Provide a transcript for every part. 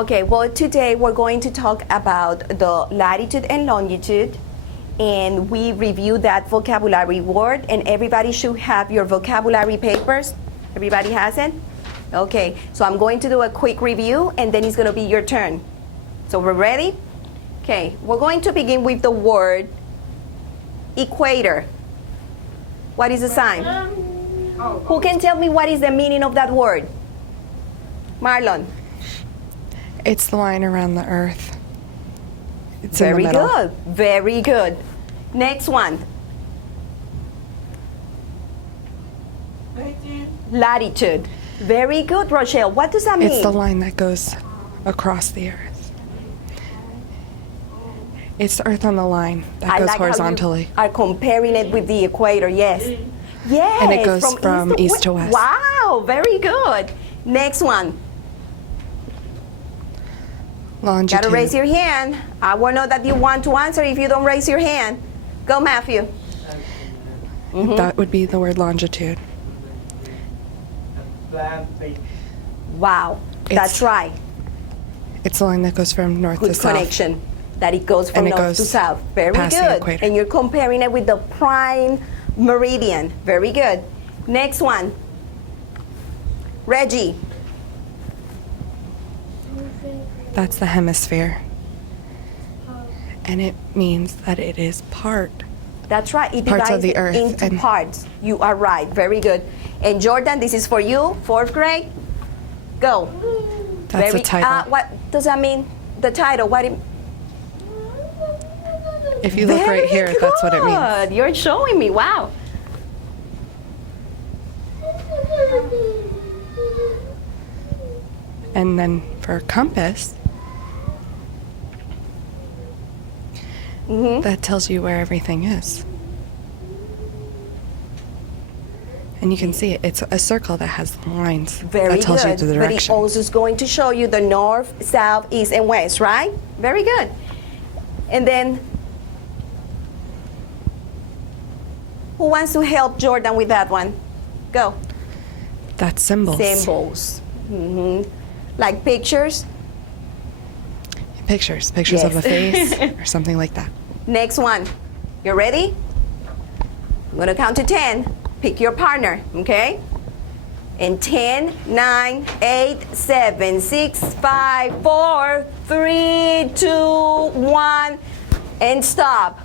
Okay, well, today we're going to talk about the latitude and longitude, and we review that vocabulary word, and everybody should have your vocabulary papers. Everybody has it? Okay, so I'm going to do a quick review, and then it's going to be your turn. So we're ready? Okay, we're going to begin with the word equator. What is the sign? Who can tell me what is the meaning of that word? Marlon. It's the line around the earth. It's in the middle. Very good. Very good. Next one. Latitude. Very good, Rochelle. What does that mean? It's the line that goes across the earth. It's the earth on the line that goes horizontally. How you are comparing it with the equator, yes. Yes. And it goes from east to west. Wow, very good. Next one. Longitude. Gotta raise your hand. I will know that you want to answer if you don't raise your hand. Go, Matthew. That would be the word longitude. Wow, that's right. It's the line that goes from north to south. Good connection. That it goes from north to south. Very good. And you're comparing it with the prime meridian. Very good. Next one. Reggie. That's the hemisphere. And it means that it is part. That's right. It parts divides of the earth into parts. You are right. Very good. And Jordan, this is for you, 4th grade. Go. That's the title. What does that mean? The title. If you look right here, that's what it means. You're showing me. Wow. And then for compass, that tells you where everything is. And you can see it. It's a circle that has lines. That tells you the direction. But it also is going to show you the north, south, east, and west, right? Very good. And then, who wants to help Jordan with that one? Go. That's symbols. Symbols. Like pictures? Pictures of a face or something like that. Next one. You ready? I'm going to count to 10. Pick your partner, okay? And 10, 9, 8, 7, 6, 5, 4, 3, 2, 1, and stop.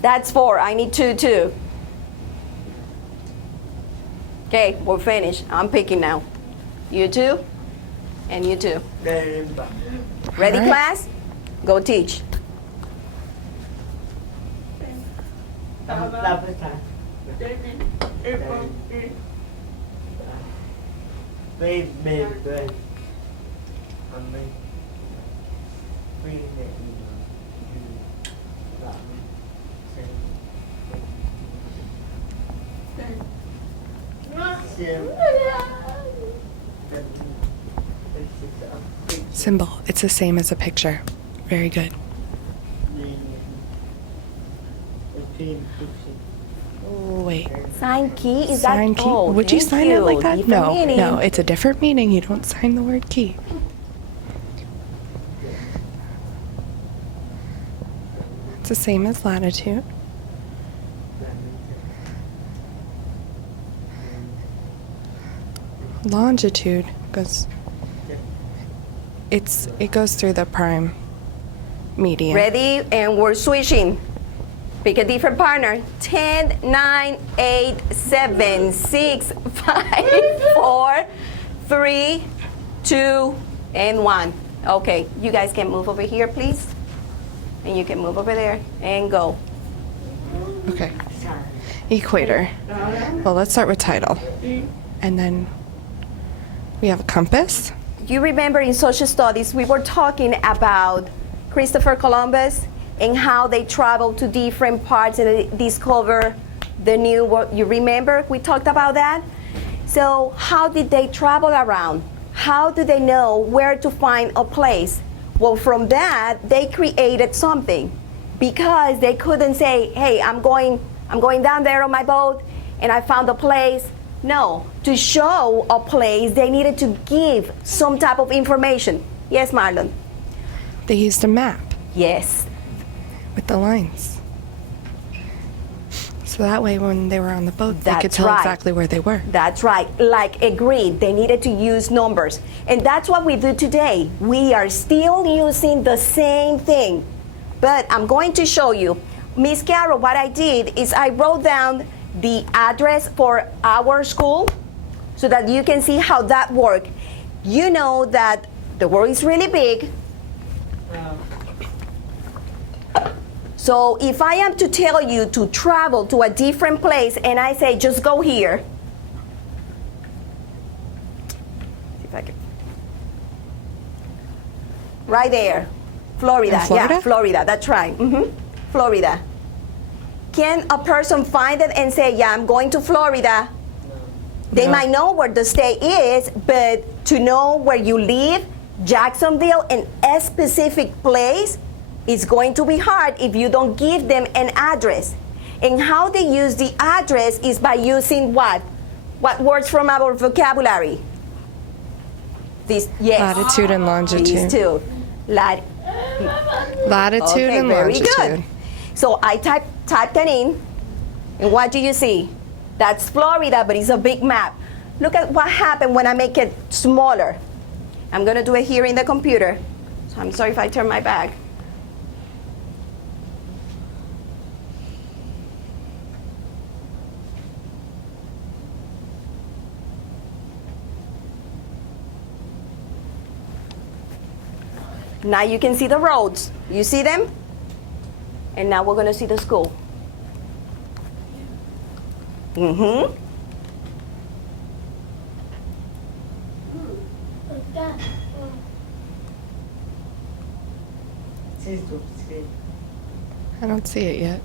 That's 4. I need 2 too. Okay, we're finished. I'm picking now. You two, and you two. Ready, class? Go teach. Symbol. It's the same as a picture. Very good. Wait. Sign key? Is sign that? key? Oh, would you sign it like that? No, meaning. no. It's a different meaning. You don't sign the word key. It's the same as latitude. Longitude goes. It goes through the prime median. Ready? And we're switching. Pick a different partner. 10, 9, 8, 7, 6, 5, 4, 3, 2, and 1. Okay, you guys can move over here, please. And you can move over there and go. Okay. Equator. Well, let's start with title. And then we have a compass. You remember in social studies, we were talking about Christopher Columbus and how they traveled to different parts and they discover the new world. You remember we talked about that? So how did they travel around? How do they know where to find a place? Well, from that, they created something because they couldn't say, hey, I'm going down there on my boat and I found a place. No, to show a place, they needed to give some type of information. Yes, Marlon. They used a map Yes. with the lines. So that way when they were on the boat, they could That's tell right. exactly where they were. That's right. Like agreed, they needed to use numbers. And that's what we do today. We are still using the same thing. But I'm going to show you. Miss Caro, what I did is I wrote down the address for our school so that you can see how that works. You know that the world is really big. So if I am to tell you to travel to a different place and I say just go here. See if I can. Right there. Florida. In Florida? Yeah, Florida. That's right. Florida. Can a person find it and say, yeah, I'm going to Florida? They No. might know where the state is, but to know where you live, Jacksonville, and a specific place, it's going to be hard if you don't give them an address. And how they use the address is by using what? What words from our vocabulary? These, yes. Latitude and longitude. These two. Latitude Okay, and very longitude. good. So I typed that in, and what do you see? That's Florida, but it's a big map. Look at what happened when I make it smaller. I'm gonna do it here in the computer. So I'm sorry if I turn my back. Now you can see the roads. You see them? And now we're gonna see the school. Mm-hmm. Like that. I don't see it yet.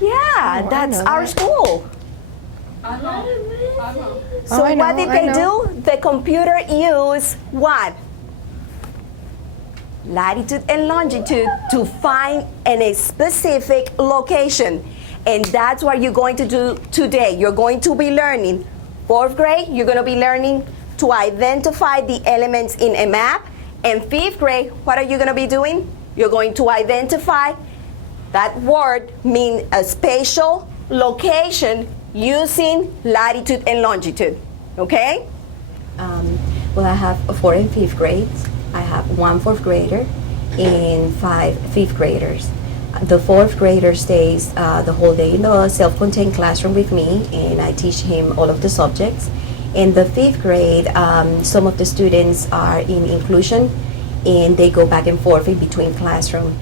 Yeah, Oh, I that's know our that. school. So Oh, I what know, did I they know. do? The computer used what? Latitude and longitude to find a specific location. And that's what you're going to do today. You're going to be learning. 4th grade, you're going to be learning to identify the elements in a map. And 5th grade, what are you going to be doing? You're going to identify that word mean a spatial location using latitude and longitude. Okay? Well, I have 4th and 5th grades. I have 1 4th grader and 5 5th graders. The 4th grader stays the whole day in the self-contained classroom with me, and I teach him all of the subjects. In the 5th grade, some of the students are in inclusion, and they go back and forth in between classroom.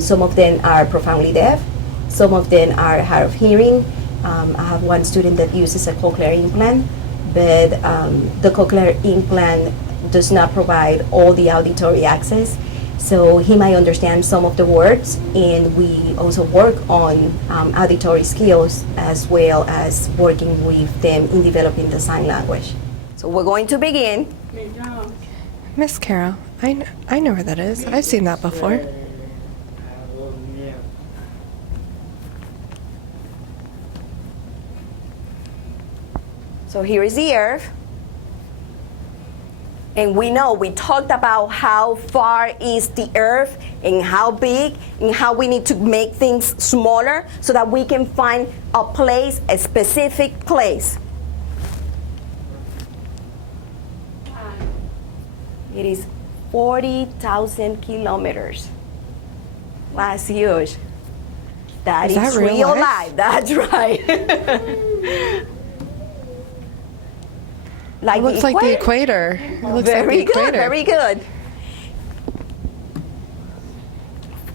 Some of them are profoundly deaf. Some of them are hard of hearing. I have one student that uses a cochlear implant, but the cochlear implant does not provide all the auditory access. So he might understand some of the words, and we also work on auditory skills as well as working with them in developing the sign language. So we're going to begin. Miss Caro, I know where that is. I've seen that before. So here is the Earth. And we know, we talked about how far is the Earth and how big and how we need to make things smaller so that we can find a place, a specific place. It is 40,000 kilometers. That's huge. That Is is that real real life? life. That's right. Like It looks like the equator. It looks like the Very good, equator. very good.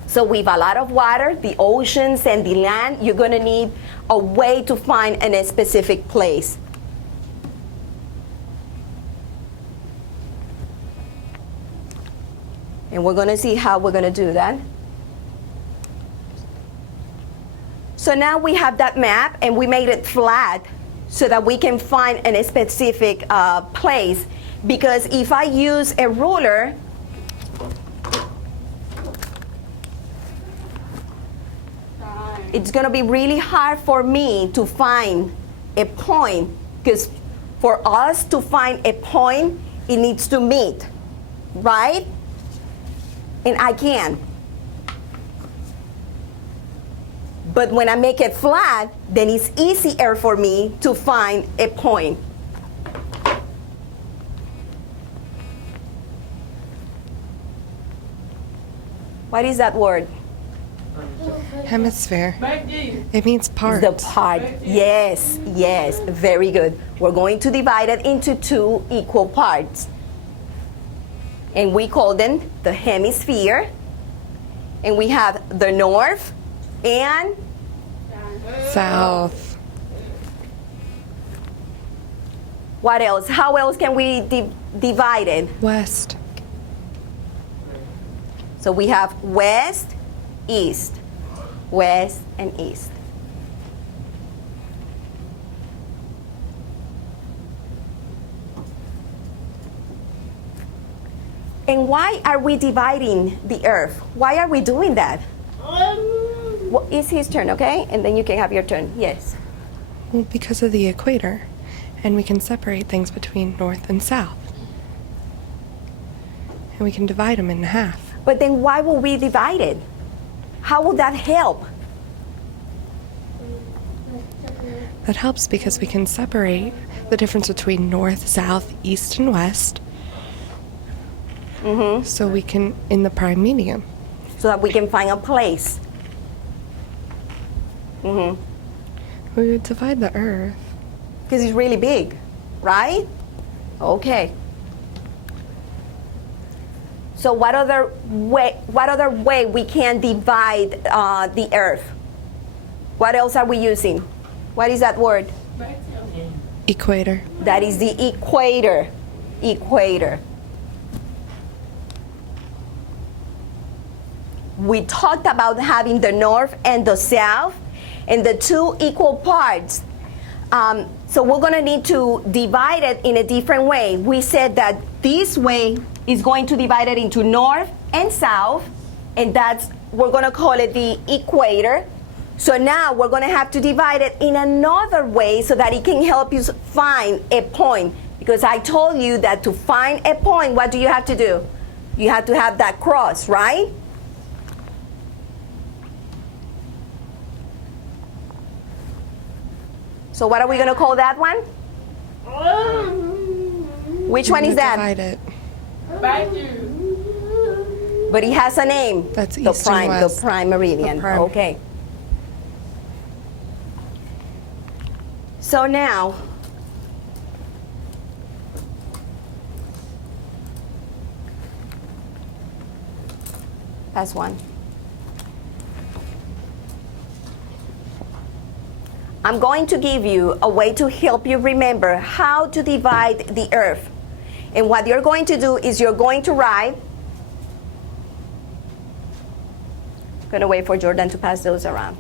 So with a lot of water, the oceans and the land, you're going to need a way to find a specific place. And we're going to see how we're going to do that. So now we have that map, and we made it flat so that we can find a specific place. Because if I use a ruler, it's going to be really hard for me to find a point, because for us to find a point, it needs to meet, right? And I can. But when I make it flat, then it's easier for me to find a point. What is that word? Hemisphere. It means part. The part. Yes, yes, very good. We're going to divide it into two equal parts. And we call them the hemisphere. And we have the north and South. what else? How else can we divide it? West. So we have west, east, west, and east. And why are we dividing the earth? Why are we doing that? Well, it's his turn, okay? And then you can have your turn. Yes. Well, because of the equator. And we can separate things between north and south. And we can divide them in half. But then why will we divide it? How will that help? That helps because we can separate the difference between north, south, east, and west. So we can, in the prime medium. So that we can find a place. We would divide the earth. Because it's really big, right? Okay. So what other way we can divide the earth? What else are we using? What is that word? Equator. That is the equator. Equator. We talked about having the north and the south and the two equal parts. So we're going to need to divide it in a different way. We said that this way is going to divide it into north and south, and we're going to call it the equator. So now we're going to have to divide it in another way so that it can help you find a point. Because I told you that to find a point, what do you have to do? You have to have that cross, right? So what are we going to call that one? Which one is that? Divide it. But it has a name. That's the east prime, and west. The prime meridian. The prime. Okay. So now, that's one. I'm going to give you a way to help you remember how to divide the earth. And what you're going to do is you're going to write. I'm going to wait for Jordan to pass those around.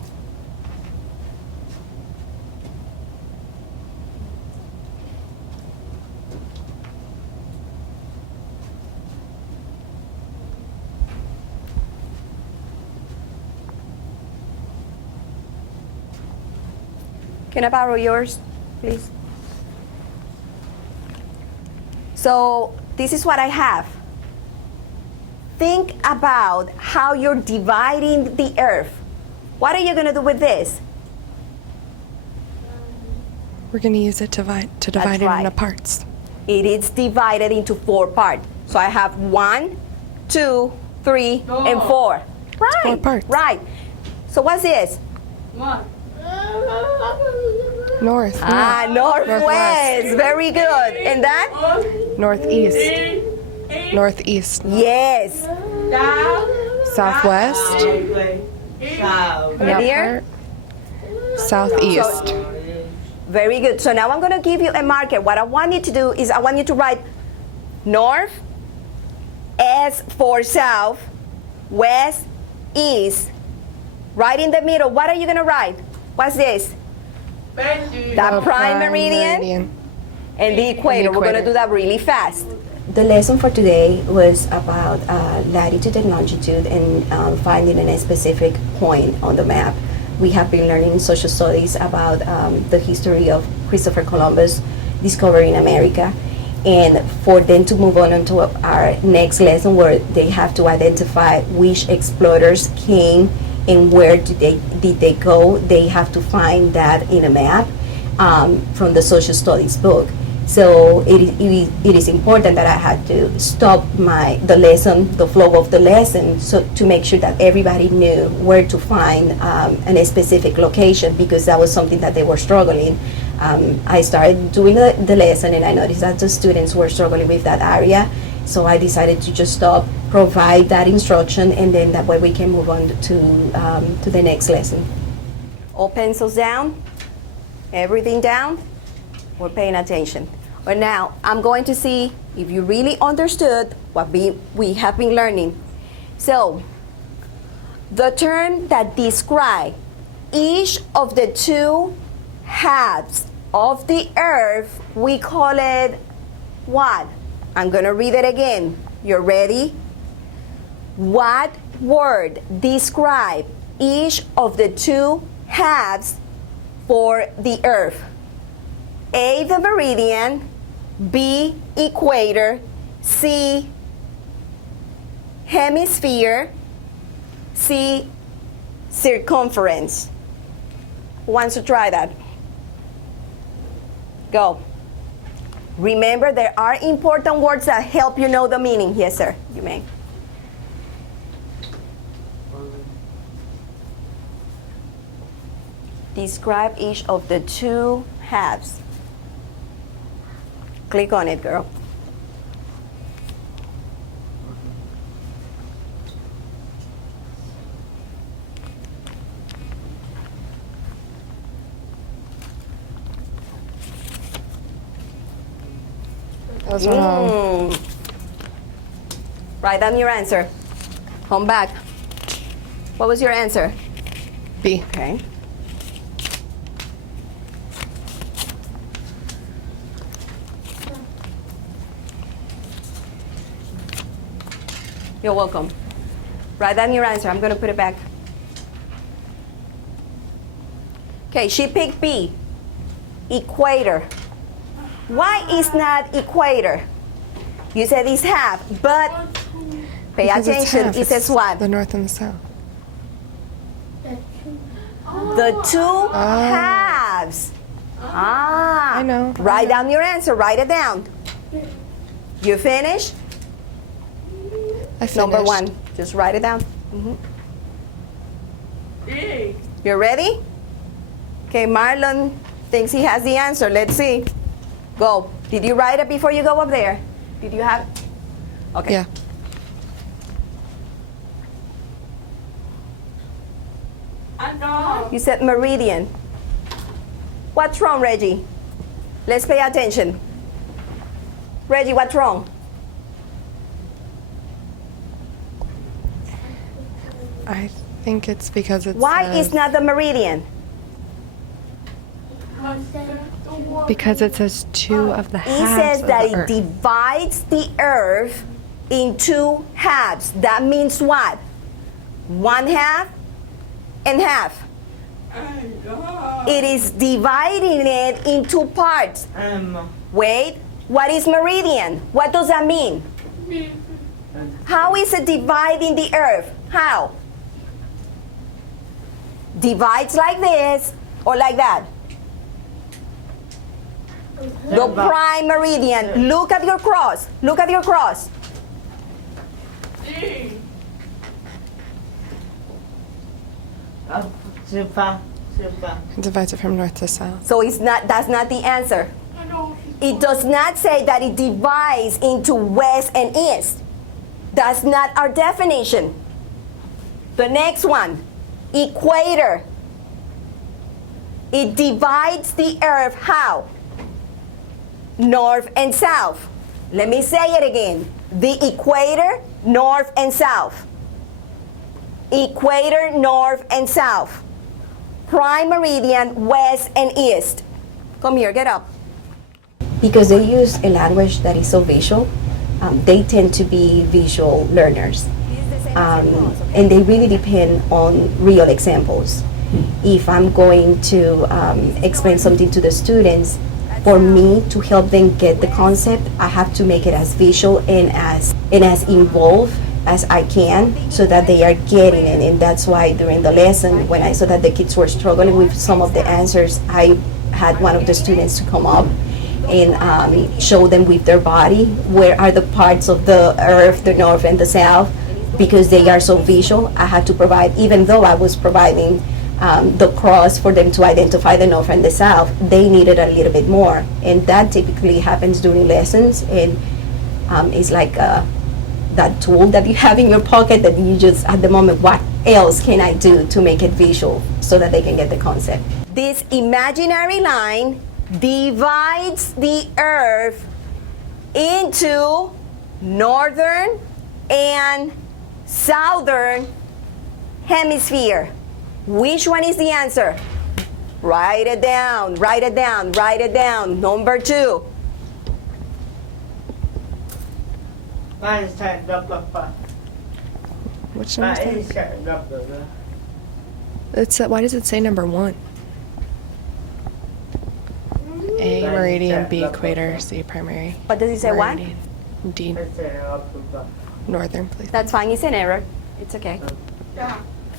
Can I borrow yours, please? So this is what I have. Think about how you're dividing the earth. What are you going to do with this? We're going to use it to divide it right. into parts. It is divided into 4 parts. So I have 1, 2, 3, and 4. Right. 4 parts. Right. So what's this? North. Northwest. Northwest. Very good. And that? Northeast. Northeast. Yes. Southwest. And That here? part. Southeast. Very good. So now I'm going to give you a marker. What I want you to do is I want you to write north, S for south, west, east. Right in the middle. What are you going to write? What's this? The prime meridian and the equator. We're going to do that really fast. The lesson for today was about latitude and longitude and finding a specific point on the map. we have been learning in social studies about the history of Christopher Columbus discovering America. And for them to move on to our next lesson, where they have to identify which explorers came and where did they go, they have to find that in a map from the social studies book. So it is important that I had to stop the flow of the lesson, so to make sure that everybody knew where to find a specific location, because that was something that they were struggling. I started doing the lesson, and I noticed that the students were struggling with that area. So I decided to just stop, provide that instruction, and then that way we can move on to the next lesson. All pencils down, everything down. We're paying attention. But now I'm going to see if you really understood what we have been learning. So the term that describe each of the two halves of the earth, we call it what? I'm going to read it again. You're ready? What word describe each of the two halves for the earth? A, the meridian, B, equator, C, hemisphere, C, circumference. Who wants to try that? Go. Remember, there are important words that help you know the meaning. Yes, sir, you may. Describe each of the two halves. Click on it, girl. That was wrong. Write down your answer. Come back. What was your answer? B. Okay. You're welcome. Write down your answer. I'm going to put it back. Okay, she picked B. Equator. Why is not equator? You said it's half, but pay Because it's attention. half. It says what? The north and the south. The two halves. I know. Write down your answer. Write it down. You finished? I finished. Number one. Just write it down. You ready? Okay, Marlon thinks he has the answer. Let's see. Go. Did you write it before you go up there? Did you have? Okay. Yeah. You said meridian. What's wrong, Reggie? Let's pay attention. Reggie, what's wrong? I think it's because it's. Why is not the meridian? Because it says two of the It halves says of that the it earth. divides the earth in two halves. That means what? One half and half. It is dividing it in two parts. Wait, what is meridian? What does that mean? How is it dividing the earth? How? Divides like this or like that? The prime meridian. Look at your cross. Look at your cross. It divides it from north to south. So it's not. That's not the answer. It does not say that it divides into west and east. That's not our definition. The next one, equator. It divides the earth how? North and south. Let me say it again. The equator, north and south. Equator, north and south. Prime meridian, west and east. Come here, get up. Because they use a language that is so visual, they tend to be visual learners. And they really depend on real examples. if I'm going to explain something to the students, for me to help them get the concept, I have to make it as visual and as involved as I can so that they are getting it. And that's why during the lesson, when I saw that the kids were struggling with some of the answers, I had one of the students to come up and show them with their body where are the parts of the earth, the north and the south, because they are so visual. I had to provide, even though I was providing the cross for them to identify the north and the south, they needed a little bit more. And that typically happens during lessons, and it's like that tool that you have in your pocket that you just, at the moment, what else can I do to make it visual so that they can get the concept? This imaginary line divides the earth into northern and southern hemisphere. Which one is the answer? Write it down, write it down, write it down. Number 2. Which number is that? It's, why does it say number 1? A, meridian, B, equator, C, primary. What does it say, what? Meridian. D, northern, please. That's fine, it's an error. It's okay.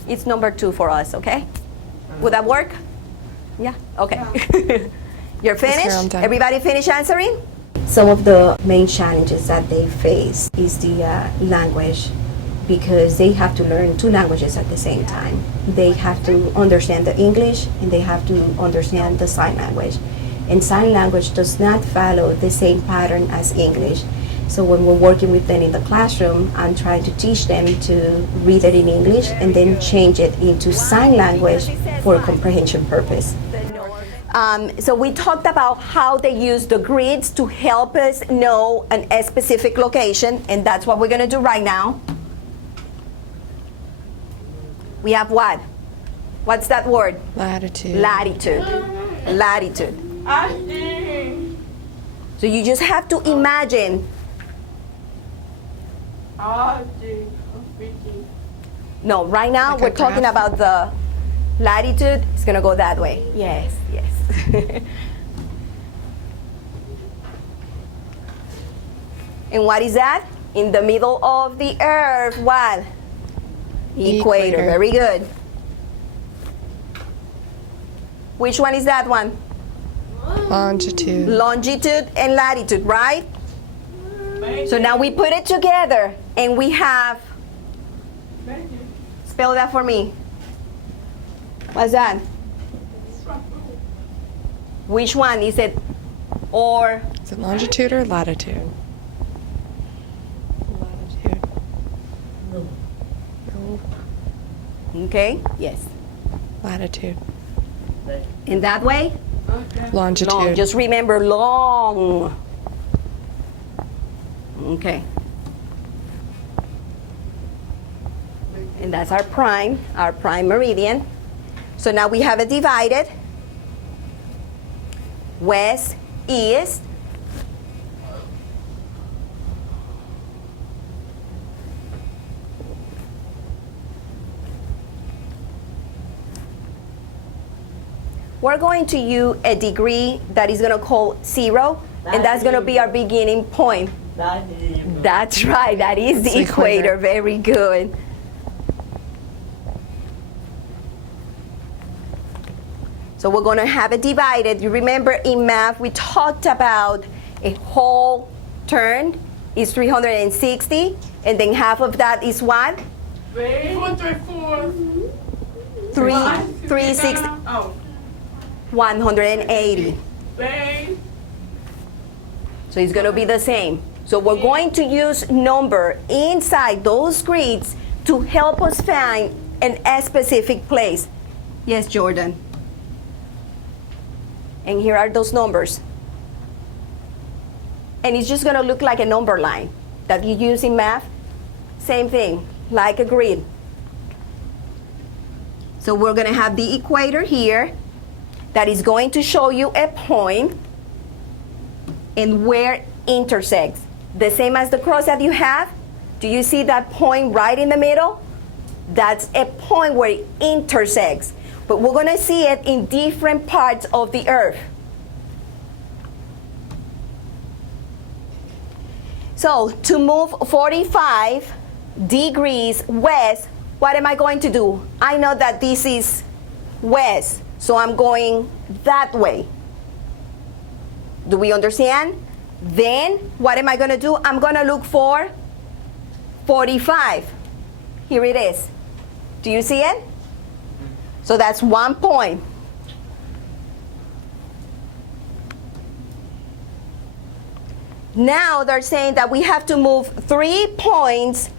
It's number 2 for us, okay? Would that work? Yeah, okay. You're Yes, ma'am, I'm finished? done. Everybody finished answering? Some of the main challenges that they face is the language, because they have to learn 2 languages at the same time. They have to understand the English and they have to understand the sign language. And sign language does not follow the same pattern as English. So when we're working with them in the classroom, I'm trying to teach them to read it in English and then change it into sign language for a comprehension purpose. So we talked about how they use the grids to help us know a specific location, and that's what we're going to do right now. We have what? What's that word? Latitude. Latitude. Latitude. So you just have to imagine. No, right now Like a we're talking graph? about the latitude. It's going to go that way. Yes, yes. And what is that? In the middle of the earth, what? Equator. Equator. Very good. Which one is that one? Longitude. Longitude and latitude, right? So now we put it together and we have, spell that for me. What's that? Which one? Is it or? Is it longitude or latitude? Latitude. No. Okay, yes. Latitude. In that way? Longitude. Long. Just remember long. Okay. And that's our prime meridian. So now we have it divided. West, east. We're going to use a degree that is going to call 0, and that's going to be our beginning point. That's right, that is the It's equator. equator. Very good. So we're going to have it divided. You remember in math we talked about a whole turn is 360, and then half of that is what? 360. 180. So it's going to be the same. So we're going to use number inside those grids to help us find a specific place. Yes, Jordan. And here are those numbers. And it's just going to look like a number line that you use in math. Same thing, like a grid. So we're going to have the equator here that is going to show you a point and where it intersects. The same as the cross that you have. Do you see that point right in the middle? That's a point where it intersects. but we're gonna see it in different parts of the earth. So to move 45 degrees west, what am I going to do? I know that this is west, so I'm going that way. Do we understand? Then what am I going to do? I'm going to look for 45. Here it is. Do you see it? So that's 1 point. Now they're saying that we have to move 3 points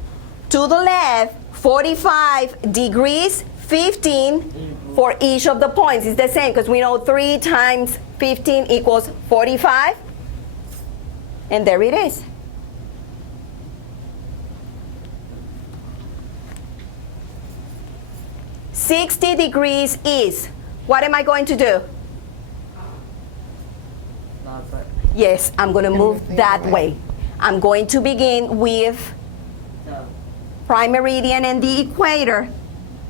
to the left, 45 degrees, 15 for each of the points. It's the same because we know 3 times 15 equals 45. And there it is. "60 degrees east." What am I going to do? Yes, I'm going to move that way. I'm going to begin with prime meridian and the equator.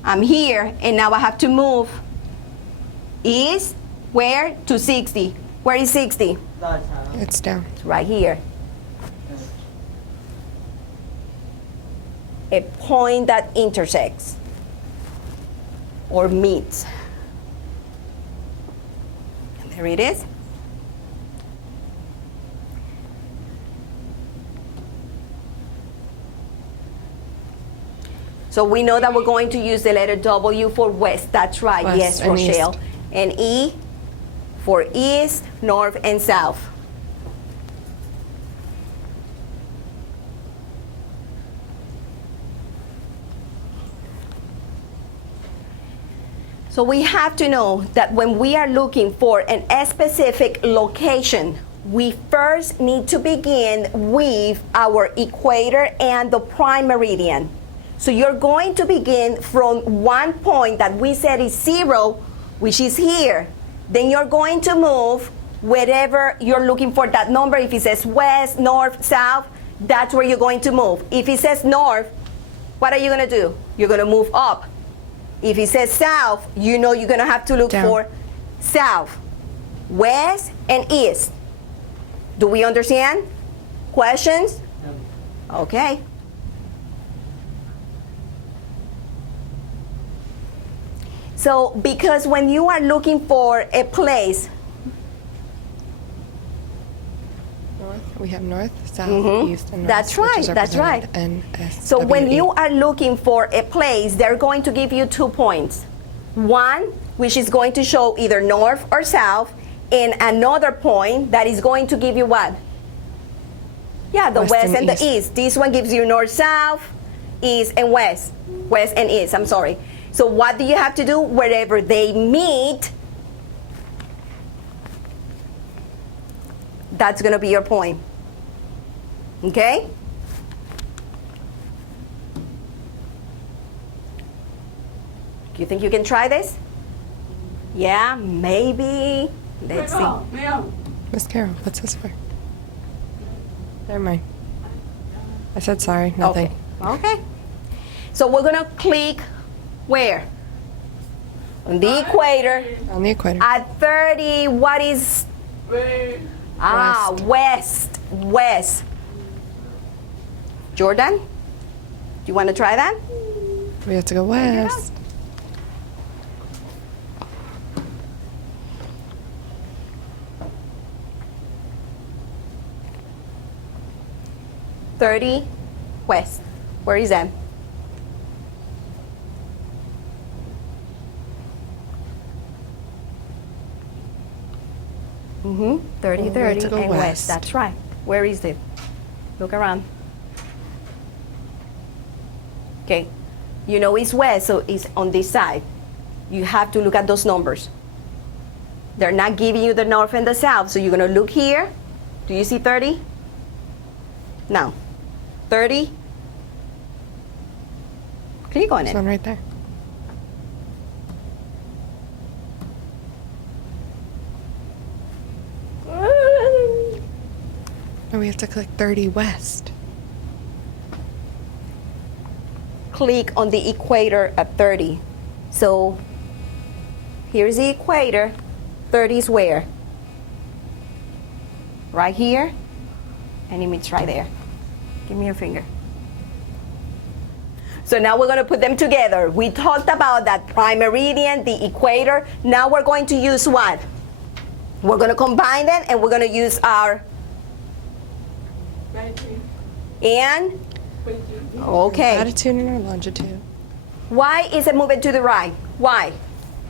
I'm here, and now I have to move east, where? To 60. Where is 60? It's down. It's right here. A point that intersects or meets. And there it is. So we know that we're going to use the letter W for west. That's right. West Yes, and Rochelle. east. And E for east, north, and south. So we have to know that when we are looking for a specific location, we first need to begin with our equator and the prime meridian. So you're going to begin from 1 point that we said is 0, which is here. Then you're going to move wherever you're looking for that number. If it says west, north, south, that's where you're going to move. If it says north, what are you going to do? You're going to move up. If it says south, you know you're going to have to look Down. for south, west, and east. Do we understand? Questions? Okay. So, because when you are looking for a place, North. We have north, south, east, and west. That's which right, is that's right. represented so when NSWE. you are looking for a place, they're going to give you 2 points. One, which is going to show either north or south, and another point that is going to give you what? Yeah, the west and the east. This one gives you north, south, east, and west. West and east, I'm sorry. So what do you have to do? Wherever they meet, that's going to be your point. Okay? Do you think you can try this? Yeah, maybe. Let's see. Miss Carol, what's this for? Never mind. I said sorry, nothing. Okay. So we're going to click where? On the equator. On the equator. At 30, what is? West. West. Jordan, do you want to try that? We have to go west. $30 west. Where is that? Mm-hmm. 30, we have 30, to go and west. west. That's right. Where is it? Look around. Okay. You know it's west, so it's on this side. You have to look at those numbers. They're not giving you the north and the south, so you're going to look here. Do you see 30? No. 30. Click on This it. one right there. No, we have to click 30 west. Click on the equator at 30. So Here's the equator. 30 is where? Right here, and it meets right there. Give me your finger. So now we're going to put them together. We talked about that prime meridian, the equator. Now we're going to use what? We're going to combine them, and we're going to use our and okay. Latitude and our longitude. Why is it moving to the right? Why?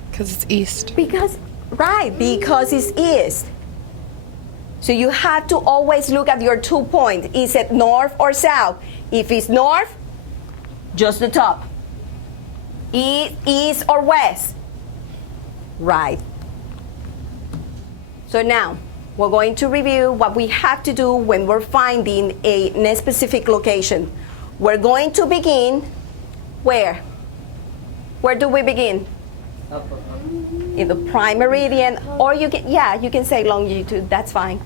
Because it's east. Because it's east. So you have to always look at your 2 points. Is it north or south? If it's north, just the top. East or west? Right. So now, we're going to review what we have to do when we're finding a specific location. We're going to begin where? Where do we begin? In the prime meridian, or you can say longitude, that's fine.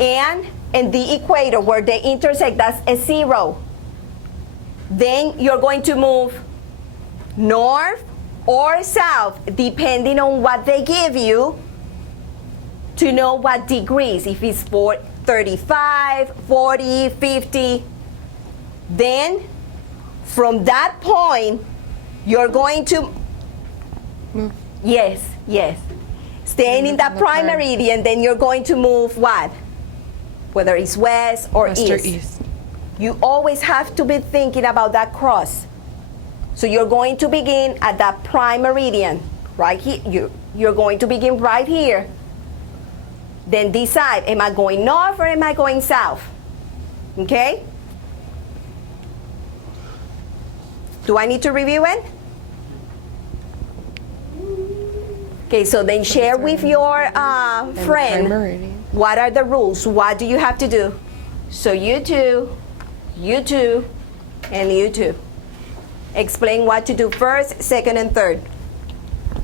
And in the equator where they intersect, that's a 0. Then you're going to move north or south, depending on what they give you, to know what degrees, if it's 35, 40, 50. Then from that point, you're going to move. Yes. Staying in that prime meridian, then you're going to move what? Whether it's west or east. You always have to be thinking about that cross. So you're going to begin at that prime meridian, right here. You're going to begin right here. Then decide, am I going north or am I going south? Okay? Do I need to review it? Okay, so then share with your friend what are the rules. What do you have to do? So you two, and you two. Explain what to do first, second, and third.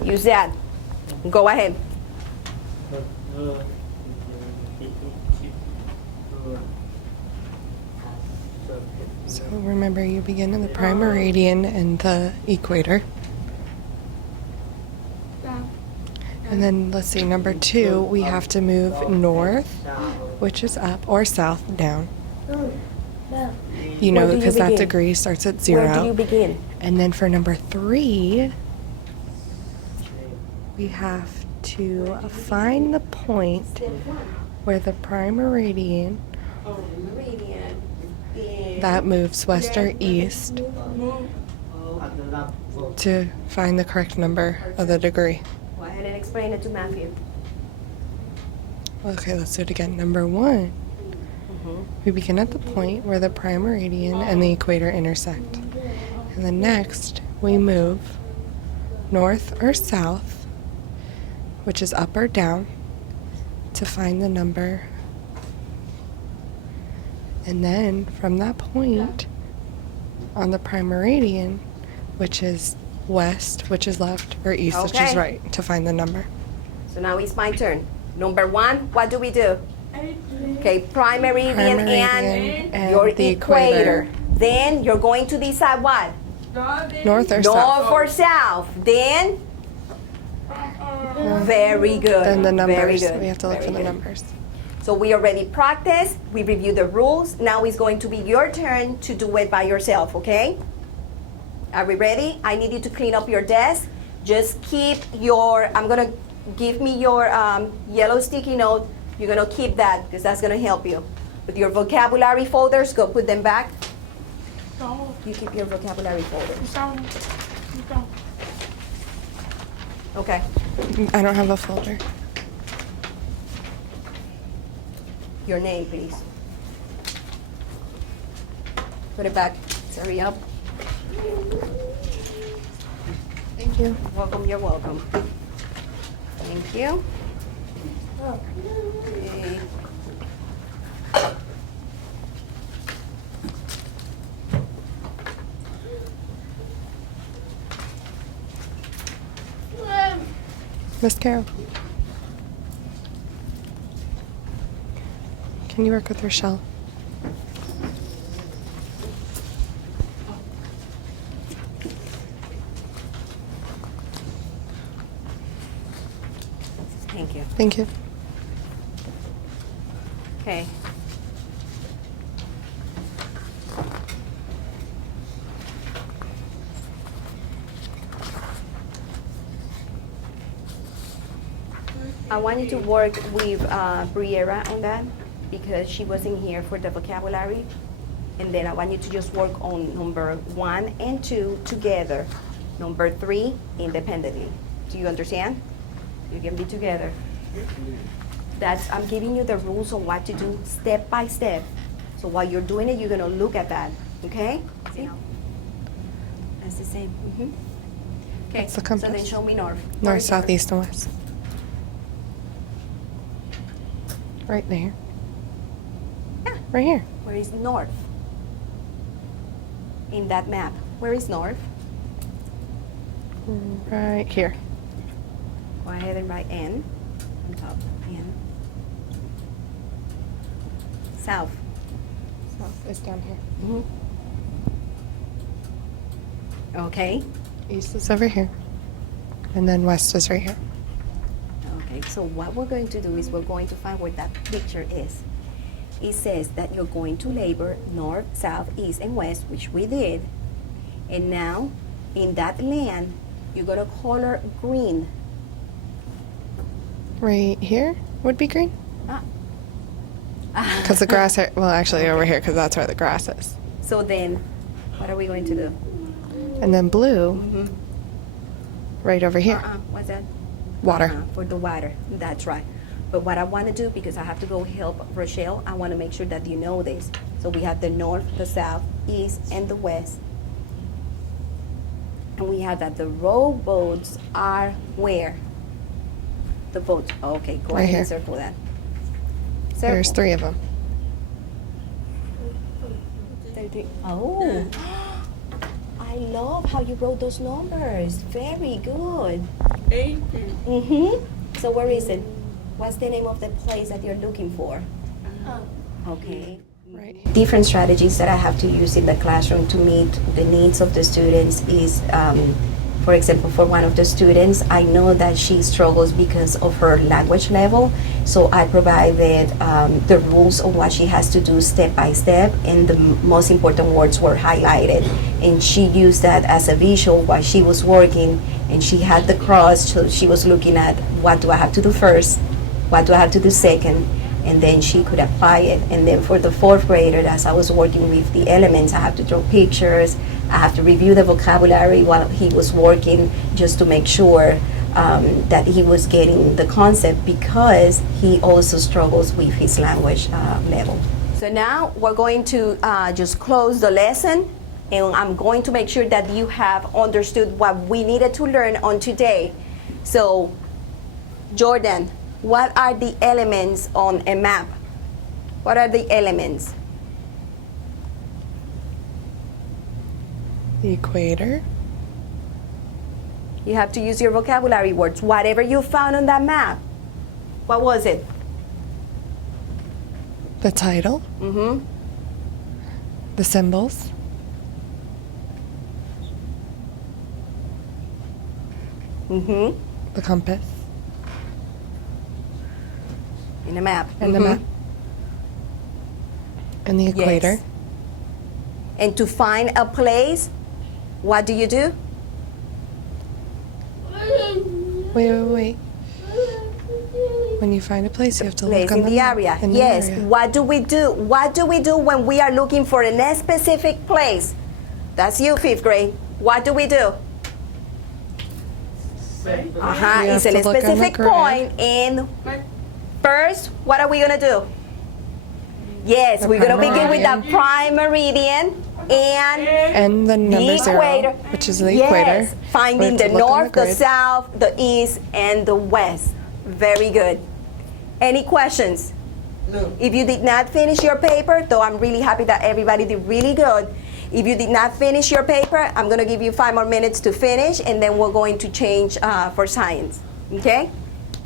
Use that. Go ahead. So remember, you begin in the prime meridian and the equator. And then let's see, number 2, we have to move north, which is up, or south, down. You know, because that degree starts at 0. Where do you begin? And then for number 3, we have to find the point where the prime meridian that moves west or east to find the correct number of the degree. Go ahead and explain it to Matthew. Okay, let's do it again. Number 1, we begin at the point where the prime meridian and the equator intersect. And then next, we move north or south, which is up or down, to find the number. And then from that point on the prime meridian, which is west, which is left, or east, which is right, to find the number. So now it's my turn. Number 1, what do we do? Okay, prime meridian and your the equator. equator. Then you're going to decide what? North or south. North or south. Then, very good. Then the numbers. Very good. We have to look Very for the good. numbers. So we already practiced. We reviewed the rules. Now it's going to be your turn to do it by yourself, okay? Are we ready? I need you to clean up your desk. Just keep your, give me your yellow sticky note. You're gonna keep that because that's gonna help you. With your vocabulary folders, go put them back. You keep your vocabulary folders. Okay. I don't have a folder. Your name, please. Put it back. Hurry up. Thank you. You're welcome. Thank you. Okay. Miss Caro. Can you work with Rochelle? you. Thank you. Okay. I want you to work with Briera on that because she wasn't here for the vocabulary. And then I want you to just work on number 1 and 2 together. Number 3 independently. Do you understand? You can be together. I'm giving you the rules on what to do step by step. So while you're doing it, you're gonna look at that, okay? See? That's the same. Okay, What's the so then compass? show me north. North, south, east, and west. Right there. Yeah. Right here. Where is north? In that map, where is north? Right here. Go ahead and write N on top. N. South. South is down here. Okay. East is over here. And then west is right here. Okay, so what we're going to do is we're going to find where that picture is. It says that you're going to label north, south, east, and west, which we did. And now, in that land, you're going to color green. Right here would be green. Ah. Because the grass, well, actually over here, because that's where the grass is. So then, what are we going to do? And then blue, right over here. What's that? Water. For the water. That's right. But what I want to do, because I have to go help Rochelle, I want to make sure that you know this. So we have the north, the south, east, and the west. And we have that the rowboats are where? The boats. Okay, go Right ahead here. and circle that. There's 3 of them. Oh, I love how you wrote those numbers. Very good. So where is it? What's the name of the place that you're looking for? Okay. Right. Different strategies that I have to use in the classroom to meet the needs of the students is, for example, for one of the students, I know that she struggles because of her language level, so I provided the rules of what she has to do step by step, and the most important words were highlighted. And she used that as a visual while she was working, and she had the cross, so she was looking at what do I have to do first, what do I have to do second, and then she could apply it. And then for the 4th grader, as I was working with the elements, I have to draw pictures, I have to review the vocabulary while he was working just to make sure that he was getting the concept, because he also struggles with his language level. So now we're going to just close the lesson, and I'm going to make sure that you have understood what we needed to learn on today. So, Jordan, what are the elements on a map? What are the elements? The equator. You have to use your vocabulary words. Whatever you found on that map. What was it? The title. The symbols. The compass. In a map. And the map. And the equator. Yes. And to find a place, what do you do? Wait. When you find a place, you have to look Place on in the map. area. In the Yes. area. What do we do? What do we do when we are looking for a specific place? That's you, 5th grade. What do we do? You It's have in to a look on the specific grid. point, and first, what are we gonna do? Yes, The we're gonna prime begin with the meridian. prime meridian and And the number the 0, equator. which is the Yes, equator. We finding have to the look on north, the grid. south, the east, and the west. Very good. Any questions? No. If you did not finish your paper, though I'm really happy that everybody did really good. If you did not finish your paper, I'm going to give you 5 more minutes to finish, and then we're going to change for science. Okay?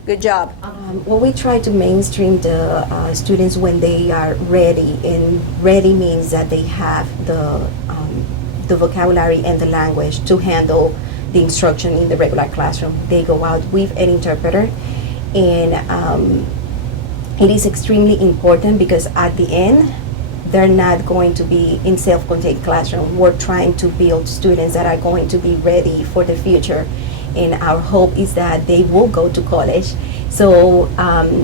Good job. Well, we try to mainstream the students when they are ready, and ready means that they have the vocabulary and the language to handle the instruction in the regular classroom. They go out with an interpreter, And it is extremely important because at the end, they're not going to be in self-contained classroom. We're trying to build students that are going to be ready for the future. And our hope is that they will go to college. So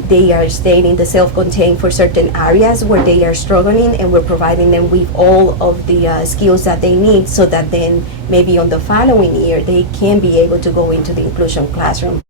they are staying in the self-contained for certain areas where they are struggling, and we're providing them with all of the skills that they need so that then maybe on the following year they can be able to go into the inclusion classroom.